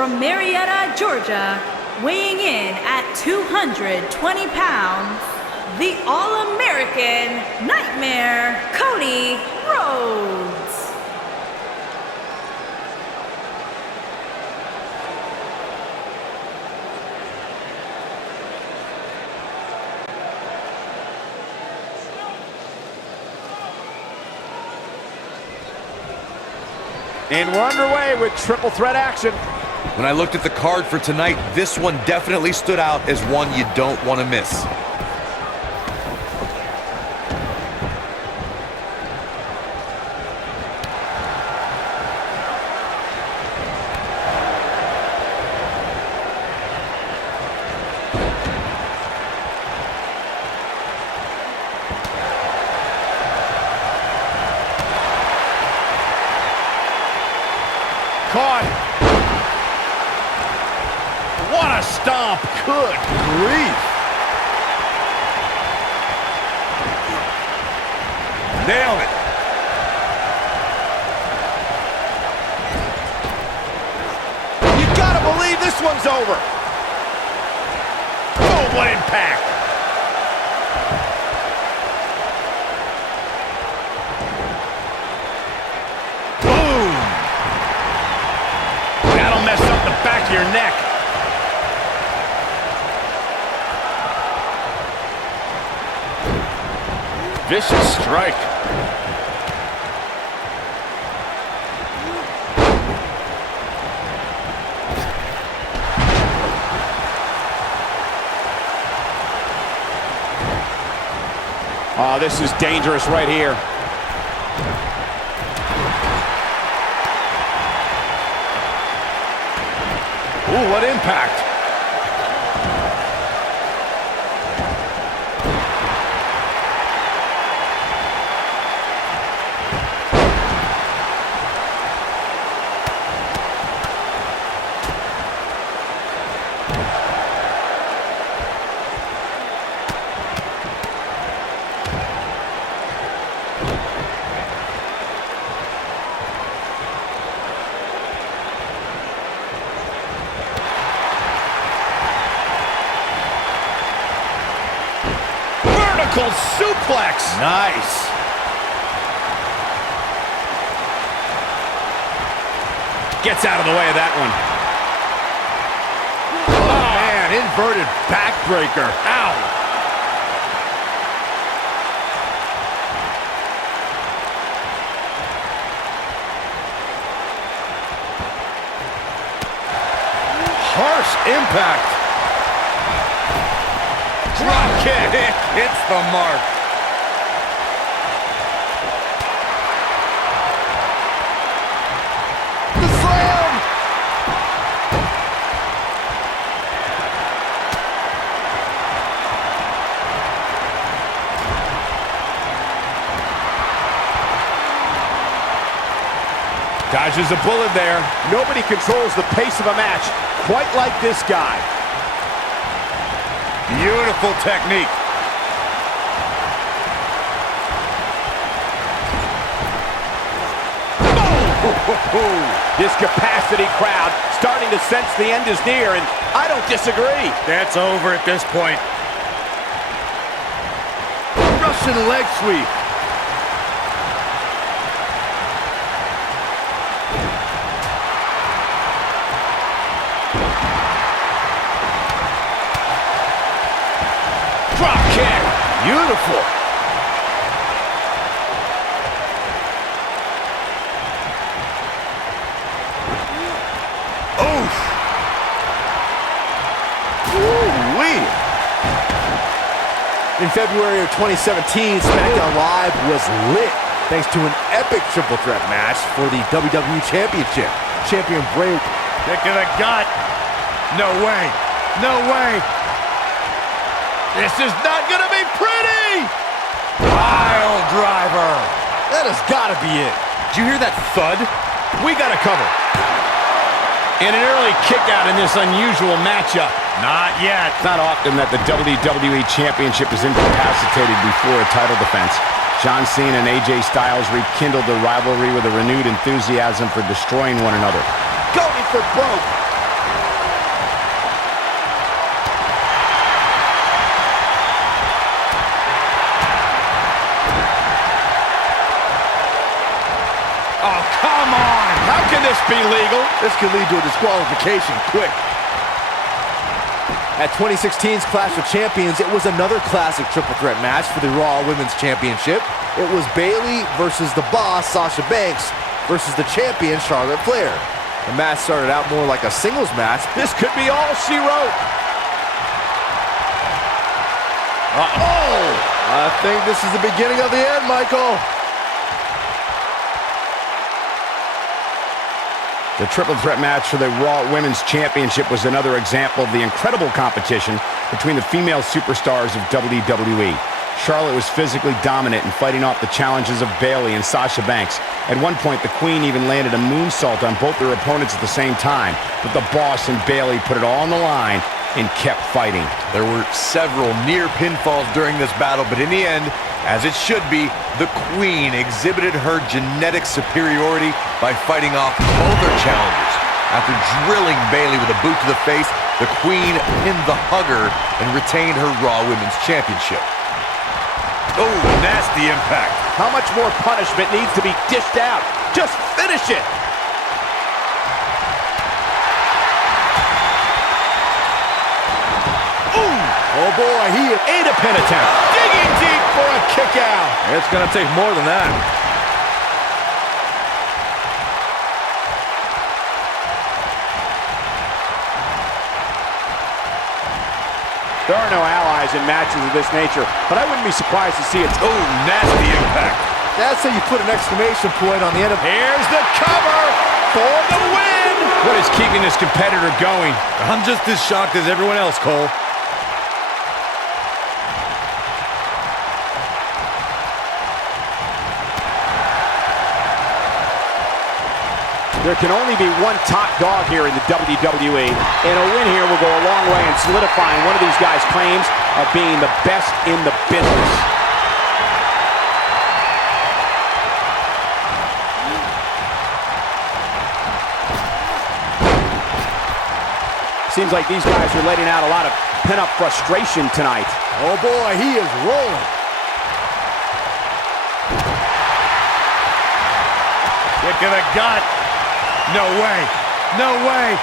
from Marietta, Georgia, weighing in at 220 pounds, the All-American Nightmare, Cody Rhodes. And we're underway with triple threat action. When I looked at the card for tonight, this one definitely stood out as one you don't want to miss. Caught. What a stomp. Good grief. Nailed it. You gotta believe this one's over. Oh, what impact. Mess up the back of your neck. Vicious strike. Oh, this is dangerous right here. Ooh, what impact. Suplex. Nice. Gets out of the way of that one. Oh, man, inverted backbreaker. Ow. Harsh impact. Drop kick. Hits the mark. The slam. Dodges a bullet there. Nobody controls the pace of a match quite like this guy. Beautiful technique. This capacity crowd starting to sense the end is near, and I don't disagree. That's over at this point. Russian leg sweep. Drop kick. Beautiful. In February of 2017, SmackDown Live was lit thanks to an epic triple threat match for the WWE Championship. Champion Bray. Kick to the gut. No way. No way. This is not going to be pretty. Pile driver. That has got to be it. Did you hear that thud? We got to cover. And an early kick out in this unusual matchup. Not yet. It's not often that the WWE Championship is incapacitated before a title defense. John Cena and AJ Styles rekindled the rivalry with a renewed enthusiasm for destroying one another. Going for broke. Oh, come on! How can this be legal? This could lead to a disqualification quick. At 2016's Clash of Champions, it was another classic triple threat match for the Raw Women's Championship. It was Bayley versus the Boss, Sasha Banks, versus the champion, Charlotte Flair. The match started out more like a singles match. This could be all she wrote. Uh-oh! I think this is the beginning of the end, Michael. The triple threat match for the Raw Women's Championship was another example of the incredible competition between the female superstars of WWE. Charlotte was physically dominant and fighting off the challenges of Bayley and Sasha Banks. At one point, the Queen even landed a moonsault on both their opponents at the same time, but the Boss and Bayley put it all on the line and kept fighting. There were several near pinfalls during this battle, but in the end, as it should be, the Queen exhibited her genetic superiority by fighting off both her challenges. After drilling Bayley with a boot to the face, the Queen pinned the hugger and retained her Raw Women's Championship. Oh, nasty impact. How much more punishment needs to be dished out? Just finish it! Oh boy, he Ate a pin attempt. Digging deep for a kick out. It's going to take more than that. There are no allies in matches of this nature, but I wouldn't be surprised to see it. Oh, nasty impact. That's how you put an exclamation point on the end of... Here's the cover for the win. What is keeping this competitor going? I'm just as shocked as everyone else, Cole. There can only be one top dog here in the WWE, and a win here will go a long way in solidifying one of these guys' claims of being the best in the business. Seems like these guys are letting out a lot of pent-up frustration tonight. Oh boy, he is rolling. Kick in the gut. No way. No way.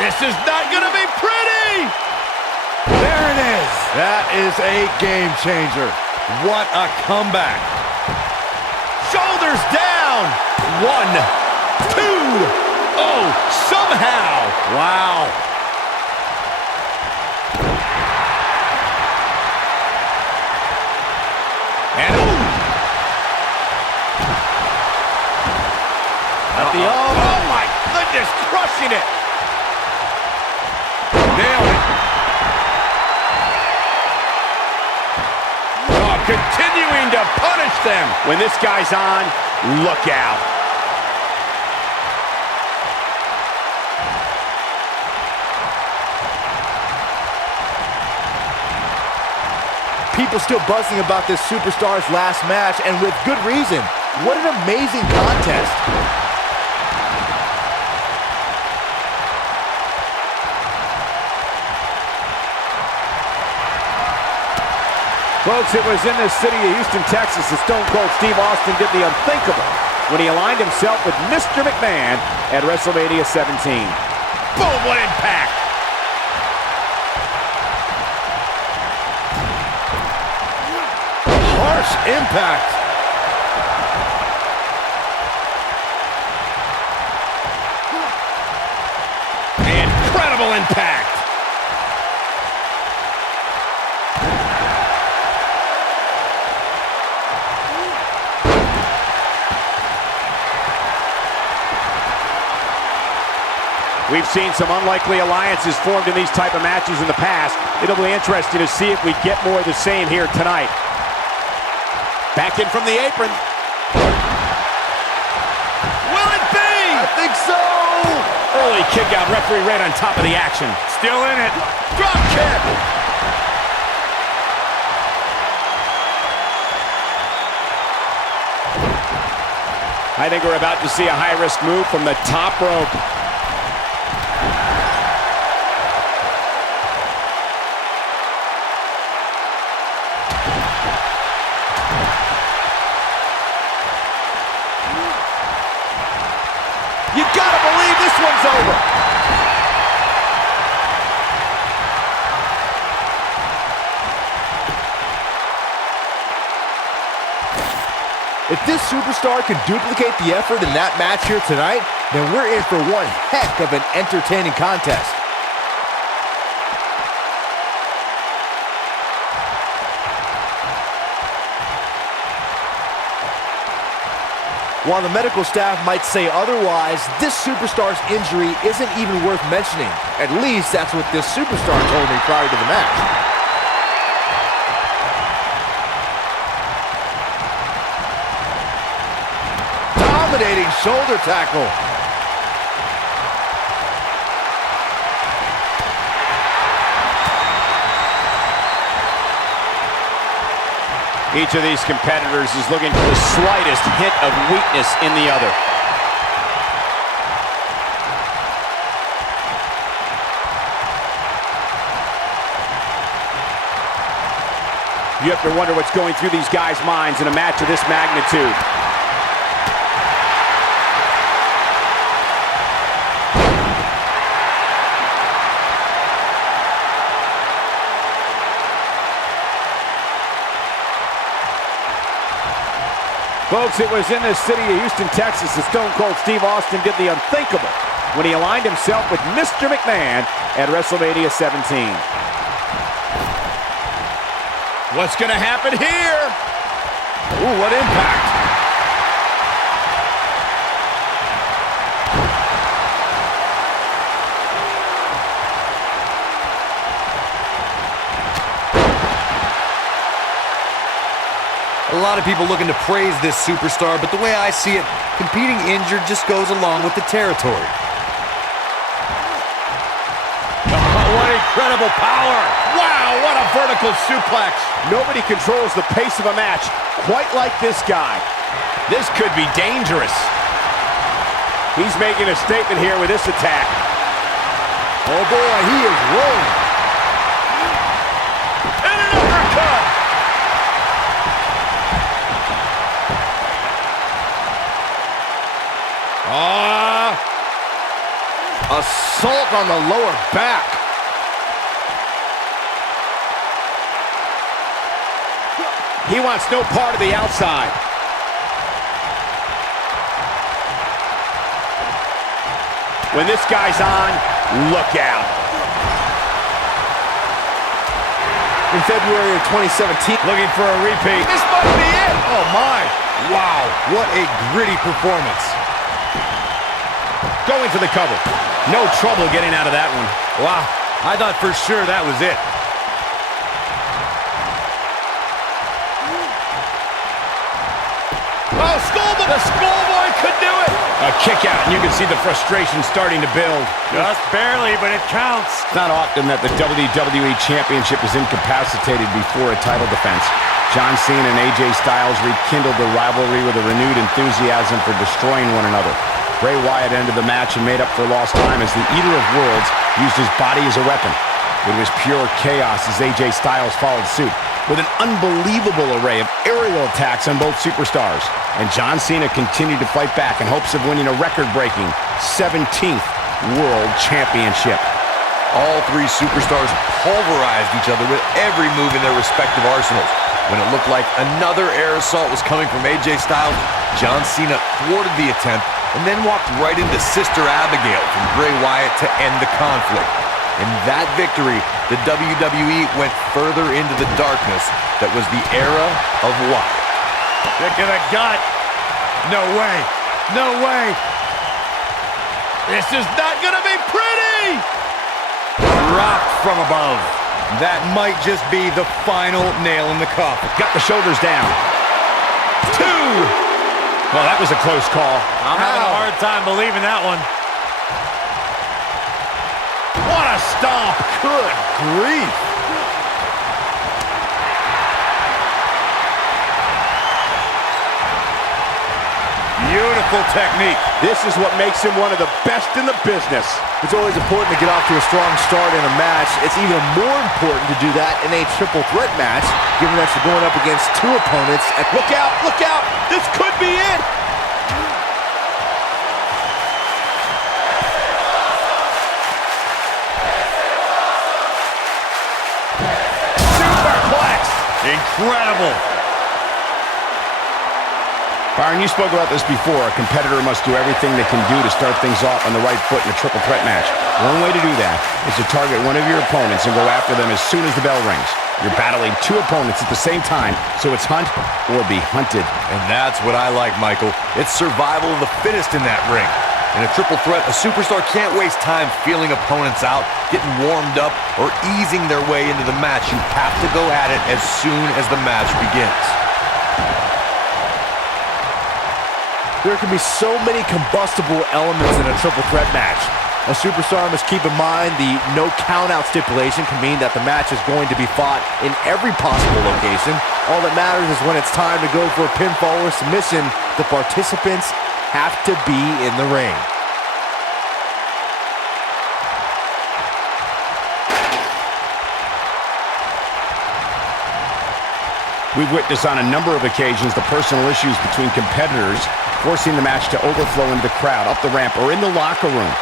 This is not going to be pretty. There it is. That is a game changer. What a comeback. Shoulders down. 1, 2. Oh, somehow. Wow. And oh my goodness, crushing it. Nailed it. Oh, continuing to punish them. When this guy's on, look out. People still buzzing about this superstar's last match, and with good reason. What an amazing contest. Folks, it was in the city of Houston, Texas that Stone Cold Steve Austin did the unthinkable when he aligned himself with Mr. McMahon at WrestleMania 17. Boom, what impact! Harsh impact. Incredible impact! We've seen some unlikely alliances formed in these type of matches in the past. It'll be interesting to see if we get more of the same here tonight. Back in from the apron. Will it be? I think so. Early kick out, referee right on top of the action. Still in it. Drop kick. I think we're about to see a high-risk move from the top rope. You gotta believe this one's over. If this superstar can duplicate the effort in that match here tonight, then we're in for one heck of an entertaining contest. While the medical staff might say otherwise, this superstar's injury isn't even worth mentioning. At least that's what this superstar told me prior to the match. Dominating shoulder tackle. Each of these competitors is looking for the slightest hint of weakness in the other. You have to wonder what's going through these guys' minds in a match of this magnitude. Folks, it was in the city of Houston, Texas that Stone Cold Steve Austin did the unthinkable when he aligned himself with Mr. McMahon at WrestleMania 17. What's going to happen here? Ooh, what impact. A lot of people looking to praise this superstar, but the way I see it, competing injured just goes along with the territory. What incredible power! Wow, what a vertical suplex! Nobody controls the pace of a match quite like this guy. This could be dangerous. He's making a statement here with this attack. Oh boy, he is rolling. And an uppercut! Assault on the lower back. He wants no part of the outside. When this guy's on, look out. In February of 2017, Looking for a repeat. This might be it! Oh my! Wow, what a gritty performance. Going for the cover. No trouble getting out of that one. Wow, I thought for sure that was it. Oh, schoolboy! The schoolboy could do it! A kick out, and you can see the frustration starting to build. Just barely, but it counts. It's not often that the WWE Championship is incapacitated before a title defense. John Cena and AJ Styles rekindled the rivalry with a renewed enthusiasm for destroying one another. Bray Wyatt ended the match and made up for lost time as the Eater of Worlds used his body as a weapon. It was pure chaos as AJ Styles followed suit with an unbelievable array of aerial attacks on both superstars. And John Cena continued to fight back in hopes of winning a record-breaking 17th World Championship. All three superstars pulverized each other with every move in their respective arsenals. When it looked like another air assault was coming from AJ Styles, John Cena thwarted the attempt and then walked right into Sister Abigail from Bray Wyatt to end the conflict. In that victory, the WWE went further into the darkness that was the era of Wyatt. Kick in the gut. No way. No way. This is not going to be pretty. Dropped from above. That might just be the final nail in the coffin. Got the shoulders down. 2. Well, that was a close call. I'm having a hard time believing that one. What a stomp. good grief. Beautiful technique. This is what makes him one of the best in the business. It's always important to get off to a strong start in a match. It's even more important to do that in a triple threat match, given that you're going up against two opponents. Look out, look out. This could be it. incredible. Byron, you spoke about this before. A competitor must do everything they can do to start things off on the right foot in a triple threat match. One way to do that is to target one of your opponents and go after them as soon as the bell rings. You're battling two opponents at the same time, so it's hunt or be hunted. And that's what I like, Michael. It's survival of the fittest in that ring. In a triple threat, a superstar can't waste time feeling opponents out, getting warmed up, or easing their way into the match. You have to go at it as soon as the match begins. There can be so many combustible elements in a triple threat match. A superstar must keep in mind the no count-out stipulation can mean that the match is going to be fought in every possible location. All that matters is when it's time to go for a pinfall or submission, the participants have to be in the ring. We've witnessed on a number of occasions the personal issues between competitors forcing the match to overflow into the crowd, up the ramp, or in the locker room.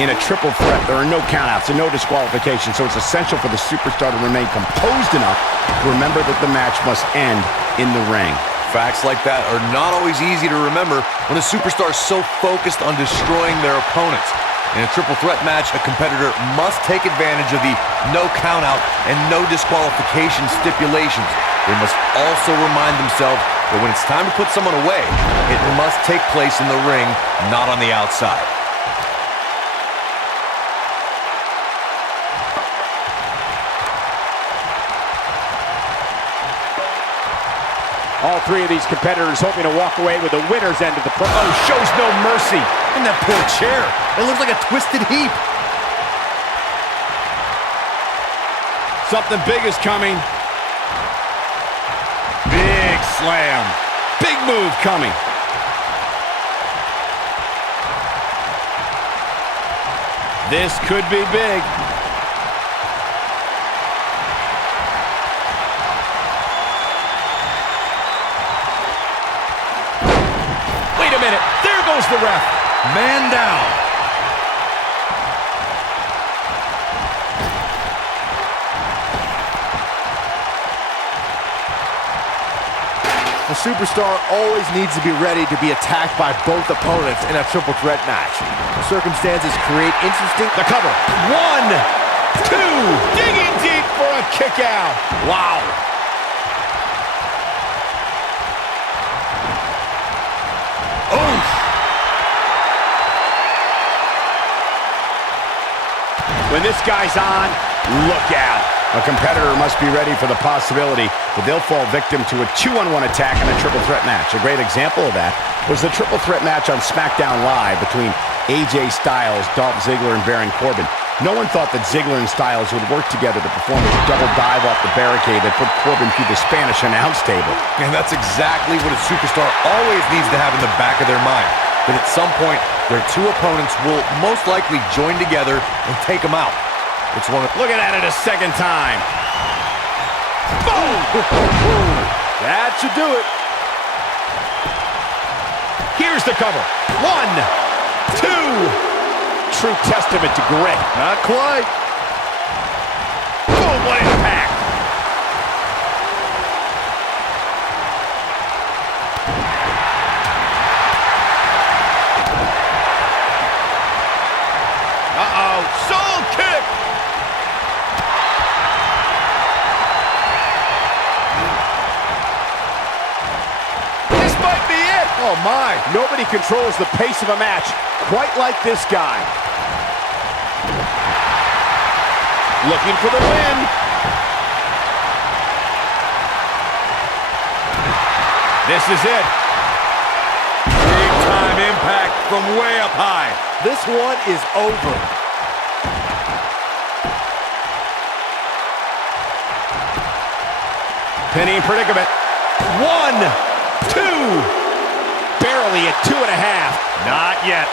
In a triple threat, there are no countouts and no disqualifications, so it's essential for the superstar to remain composed enough to remember that the match must end in the ring. Facts like that are not always easy to remember when a superstar is so focused on destroying their opponents. In a triple threat match, a competitor must take advantage of the no countout and no disqualification stipulations. They must also remind themselves that when it's time to put someone away, it must take place in the ring, not on the outside. All three of these competitors hoping to walk away with the winner's end of the program. Oh, shows no mercy. And that poor chair. It looks like a twisted heap. Something big is coming. Big slam. Big move coming. This could be big. Wait a minute. There goes the ref. Man down. The superstar always needs to be ready to be attacked by both opponents in a triple threat match. Circumstances create interesting... The cover. 1, 2. Digging deep for a kick out. Wow. Oof. When this guy's on, look out. A competitor must be ready for the possibility that they'll fall victim to a 2-on-1 attack in a triple threat match. A great example of that was the triple threat match on SmackDown Live between AJ Styles, Dolph Ziggler, and Baron Corbin. No one thought that Ziggler and Styles would work together to perform a double dive off the barricade that put Corbin through the Spanish announce table. And that's exactly what a superstar always needs to have in the back of their mind. That at some point, their two opponents will most likely join together and take them out. It's one of... Looking at it a second time. Boom! That should do it. Here's the cover. 1, 2. True testament to grit. Not quite. Boom, what impact. Uh-oh, soul kick. This might be it. Oh, my. Nobody controls the pace of a match quite like this guy. Looking for the win. This is it. Big time impact from way up high. This one is over. Pinning predicament. 1, 2. Barely at 2.5. Not yet.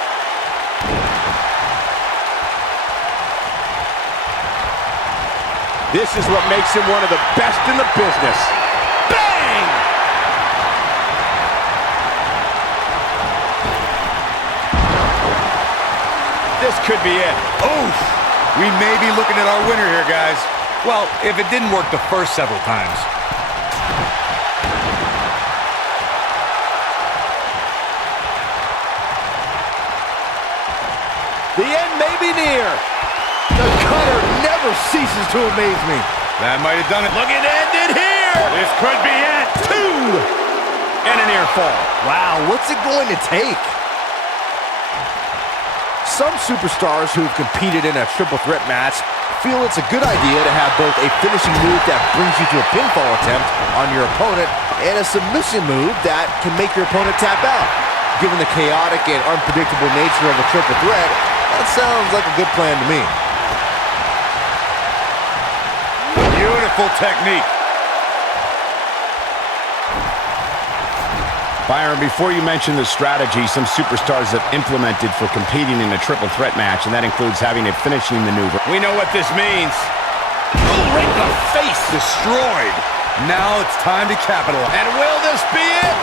This is what makes him one of the best in the business. Bang! This could be it. Oof! We may be looking at our winner here, guys. Well, if it didn't work the first several times. The end may be near. The cutter never ceases to amaze me. That might have done it. Looking to end it here. This could be it. 2. And a near fall. Wow, what's it going to take? Some superstars who've competed in a triple threat match feel it's a good idea to have both a finishing move that brings you to a pinfall attempt on your opponent and a submission move that can make your opponent tap out. Given the chaotic and unpredictable nature of a triple threat, that sounds like a good plan to me. Beautiful technique. Byron, before you mention the strategy some superstars have implemented for competing in a triple threat match, and that includes having a finishing maneuver. We know what this means. Oh, right in the face. Destroyed. Now it's time to capitalize. And will this be it?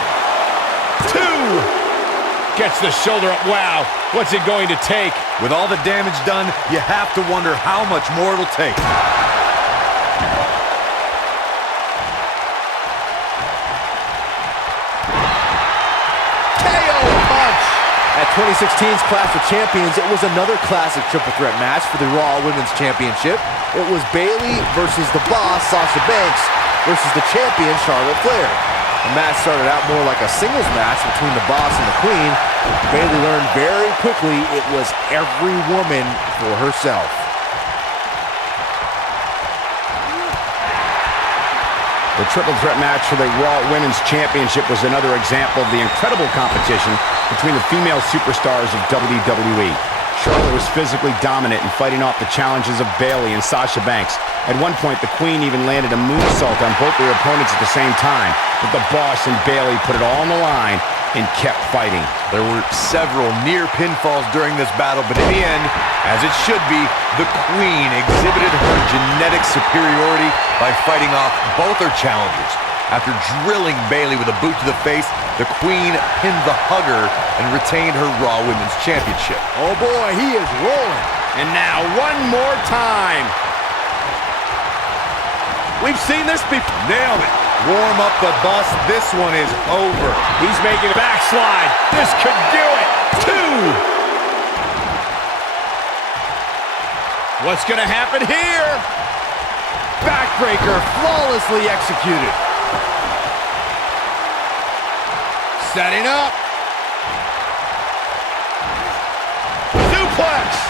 2. Gets the shoulder up. Wow, what's it going to take? With all the damage done, you have to wonder how much more it'll take. At 2016's Clash of Champions, it was another classic triple threat match for the Raw Women's Championship. It was Bayley versus the Boss, Sasha Banks, versus the champion, Charlotte Flair. The match started out more like a singles match between the Boss and the Queen. Bayley learned very quickly it was every woman for herself. The triple threat match for the Raw Women's Championship was another example of the incredible competition between the female superstars of WWE. Charlotte was physically dominant and fighting off the challenges of Bayley and Sasha Banks. At one point, the Queen even landed a moonsault on both their opponents at the same time, but the Boss and Bayley put it all on the line and kept fighting. There were several near pinfalls during this battle, but in the end, as it should be, the Queen exhibited her genetic superiority by fighting off both her challengers. After drilling Bayley with a boot to the face, the Queen pinned the hugger and retained her Raw Women's Championship. Oh boy, he is rolling. And now one more time. We've seen this before. Nailed it. Warm up the bus. This one is over. He's making a backslide. This could do it. 2. What's going to happen here? Backbreaker flawlessly executed. Setting up. Suplex.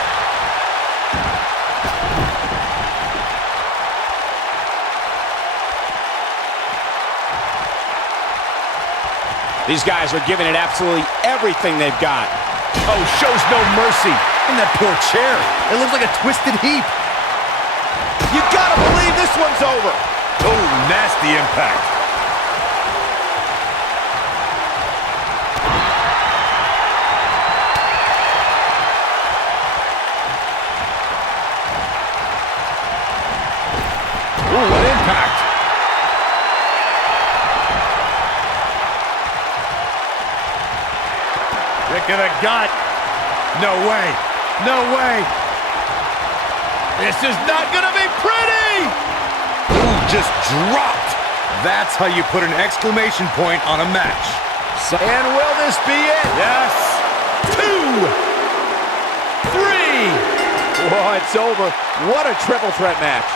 These guys are giving it absolutely everything they've got. Oh, shows no mercy. And that poor chair. It looks like a twisted heap. You gotta believe this one's over. Oh, nasty impact. Ooh, what impact. Kick of the gut. No way. No way. This is not gonna be pretty. Ooh, just dropped. That's how you put an exclamation point on a match. And will this be it? Yes. 2, 3. Oh, it's over. What a triple threat match.